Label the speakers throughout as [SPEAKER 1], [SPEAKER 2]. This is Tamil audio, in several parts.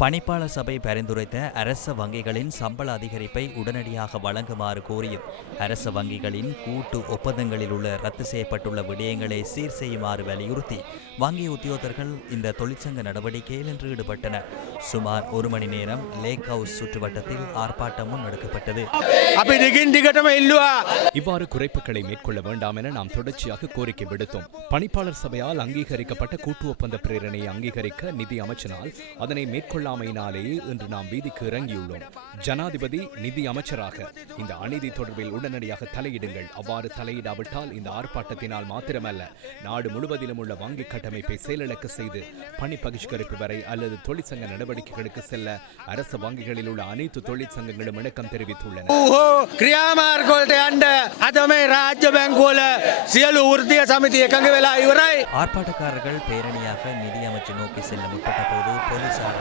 [SPEAKER 1] பணிப்பாளர் சபை பரிந்துரைத்த அரச வங்கிகளின் சம்பள அதிகரிப்பை உடனடியாக வழங்குமாறு கோரியும். அரச வங்கிகளின் கூட்டு ஒப்பந்தங்களில் உள்ள ரத்து செய்யப்பட்டுள்ள விடயங்களை சீர் செய்யுமாறு வலியுறுத்தி வங்கி உத்தியோகர்கள் இந்த தொழிற்சங்க நடவடிக்கையில் இன்று ஈடுபட்டனர். சுமார் ஒரு மணி நேரம் லேக் ஹவுஸ் சுற்றுவட்டத்தில் ஆர்ப்பாட்டம் முன்னெடுக்கப்பட்டது
[SPEAKER 2] இவ்வாறு குறைப்புகளை மேற்கொள்ள வேண்டாம் என நாம் தொடர்ச்சியாக கோரிக்கை விடுத்தோம். பணிப்பாளர் சபையால் அங்கீகரிக்கப்பட்ட கூட்டு ஒப்பந்த பிரேரணையை அங்கீகரிக்க நிதி அமைச்சினால் அதனை மேற்கொள்ள அறியாமையினாலே இன்று நாம் வீதிக்கு இறங்கியுள்ளோம். ஜனாதிபதி நிதி அமைச்சராக. இந்த அநீதி தொடர்பில் உடனடியாக தலையிடுங்கள். அவ்வாறு தலையிடாவிட்டால் இந்த ஆர்ப்பாட்டத்தினால் மாத்திரமல்ல நாடு முழுவதிலும் உள்ள வங்கி கட்டமைப்பை செயலிழக்க செய்து பணி பகிஷ்கரிப்பு வரை அல்லது தொழிற்சங்க நடவடிக்கைகளுக்கு செல்ல அரசு வங்கிகளில் உள்ள அனைத்து தொழிற்சங்கங்களும் இணக்கம் தெரிவித்துள்ளன.
[SPEAKER 1] ஆர்ப்பாட்டக்காரர்கள் பேரணியாக நிதி அமைச்சர் நோக்கி செல்ல முற்பட்ட போது
[SPEAKER 3] போலீசார்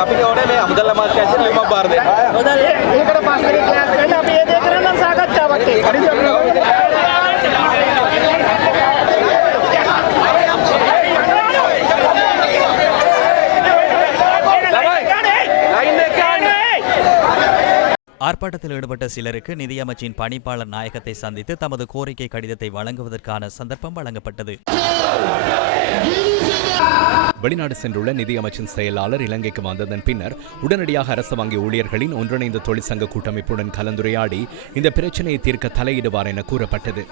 [SPEAKER 3] අපිට
[SPEAKER 4] ඕනේ මේ අමුදල්ලා මාත් ඇසෙන් ලිමක් බාර දෙන්න.
[SPEAKER 3] ඒකට පස්සේ ක්ලාස් ගන්න අපි ඒ දේ කරන්න සාකච්ඡාවක් තියෙනවා.
[SPEAKER 1] ஆர்ப்பாட்டத்தில் ஈடுபட்ட சிலருக்கு நிதியமைச்சின் பணிப்பாளர் நாயகத்தை சந்தித்து தமது கோரிக்கை கடிதத்தை வழங்குவதற்கான சந்தர்ப்பம் வழங்கப்பட்டது.
[SPEAKER 2] வெளிநாடு சென்றுள்ள நிதியமைச்சின் செயலாளர் இலங்கைக்கு வந்ததன் பின்னர் உடனடியாக அரசு வங்கி ஊழியர்களின் ஒன்றிணைந்த தொழிற்சங்க கூட்டமைப்புடன் கலந்துரையாடி இந்த பிரச்சனையை தீர்க்க தலையிடுவார் என கூறப்பட்டது.